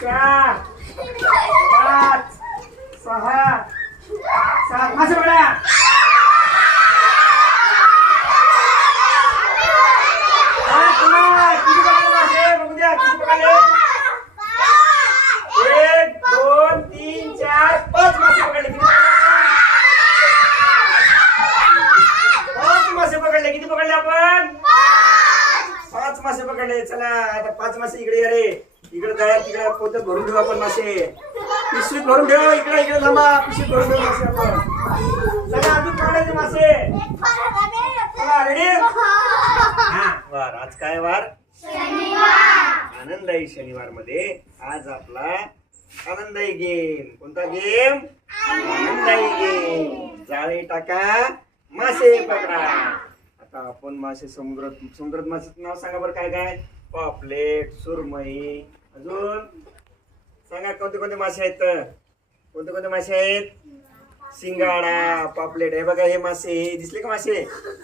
चार पाच सहा सात. मासे पकडा. हा, किती पकडले मासे? किती पकडले? एक दोन तीन चार पाच मासे पकडले. किती पाच मासे पकडले. किती पकडले आपण? पाच मासे पकडले. चला आता पाच मासे इकडे अरे जाय तिकडे पोत्यात भरून ठेवू आपण मासे? पिशवीत भरून ठेव इकडे इकडे थांबा पिशवीत भरून ठेवू मासे आपण. चला अजून पकडायचे मासे. रेडी हा वार. आज काय वार? आनंदाई शनिवारमध्ये आज आपला आनंदाई गेम कोणता गेम आनंदाई गेम जाळे टाका मासे पकडा. आता आपण मासे समुद्रात समुद्रात मासेचं नाव सांगा बरं काय काय? पापलेट सुरमई अजून? सांगा कोणते कोणते मासे आहेत? कोणते कोणते मासे आहेत? शिंगाडा पापलेट. हे बघा हे मासे. हे दिसले का मासे?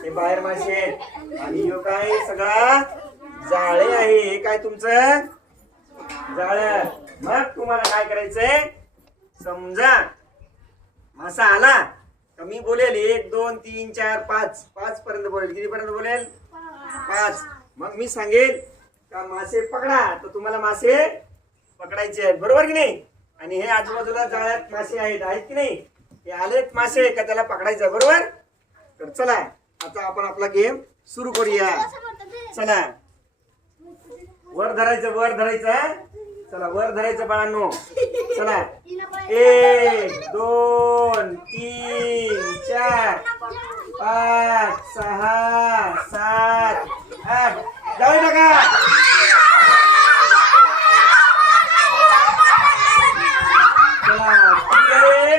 हे बाहेर मासे. आहेत आणि ह्यो काय? सगळा जाळे आहे. हे काय तुमचं? जाळ. मग तुम्हाला काय करायचंय? समजा मासा आला तर मी बोलेल एक दोन तीन चार पाच. पाच पर्यंत बोलेल. किती पर्यंत बोलेल? पाच. मग मी सांगेल का मासे पकडा तर तुम्हाला मासे पकडायचे आहेत. बरोबर की नाही? आणि हे आजूबाजूला जाळ्यात मासे आहेत आहेत की नाही? हे आलेत मासे का त्याला पकडायचं आहे, बरोबर? तर चला आता आपण आपला गेम सुरू करूया. चला. वर धरायचं वर धरायचं चला वर धरायचं बाळांनो. चला. एक दोन तीन चार पाच सहा सात आठ जाऊ नका चला किती झाले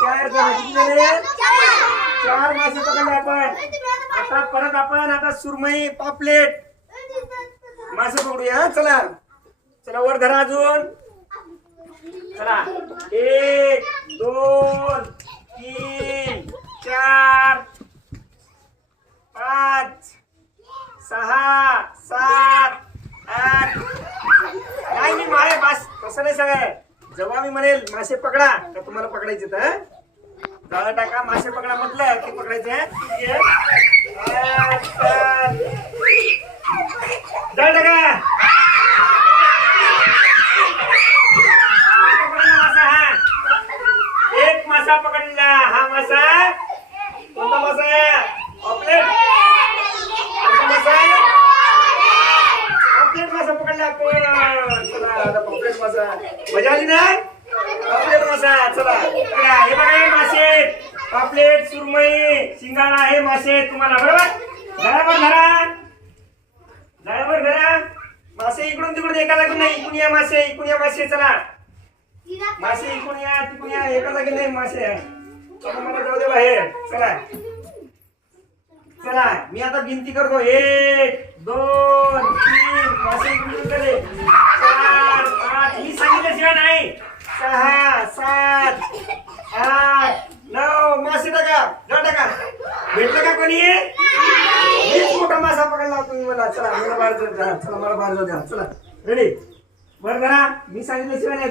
चार जण किती झाले चार मासे पकडले आपण. आता परत आपण आता सुरमई पापलेट. मासे पकडूया? चला. चला वर धरा अजून. चला. एक दोन तीन चार पाच सहा सात आठ. नाही मी मारे मास तसं नाही सगळं. जेव्हा मी म्हणेल मासे पकडा तर तुम्हाला पकडायचे तर जाळं टाका मासे पकडा म्हटलं की पकडायचे जाळ आहे? टाका. मासा हा एक मासा पकडला हा मासा. कोणता मासा आहे? मासा आहे? मासा पकडला आपण. चला आता मासा. मजा आली ना? मासा. चला इकडे हे बघा हे मासे पॉपलेट सुरमई शिंगाडा हे मासे तुम्हाला बरोबर? धरावर धरा. धरावर धरा. मासे इकडून तिकडून एका लागून नाही इकडून या मासे इकडून या मासे चला. मासे इकडून या तिकडून या एका जागी नाही मासे. चला मला जाऊ दे बाहेर. चला. चला मी आता गिनती करतो. एक दोन तीन मासे इकडून गेले चार पाच. मी सांगितल्याशिवाय नाही. सहा सात आठ नऊ मासे टाका जा टाका भेटलं का कोणी? मीच मोठा मासा पकडला तुम्ही मला चला मला बाहेर जाऊ चला मला बाहेर जाऊ द्या चला. रेडी? बरं धरा मी सांगितल्याशिवाय नाही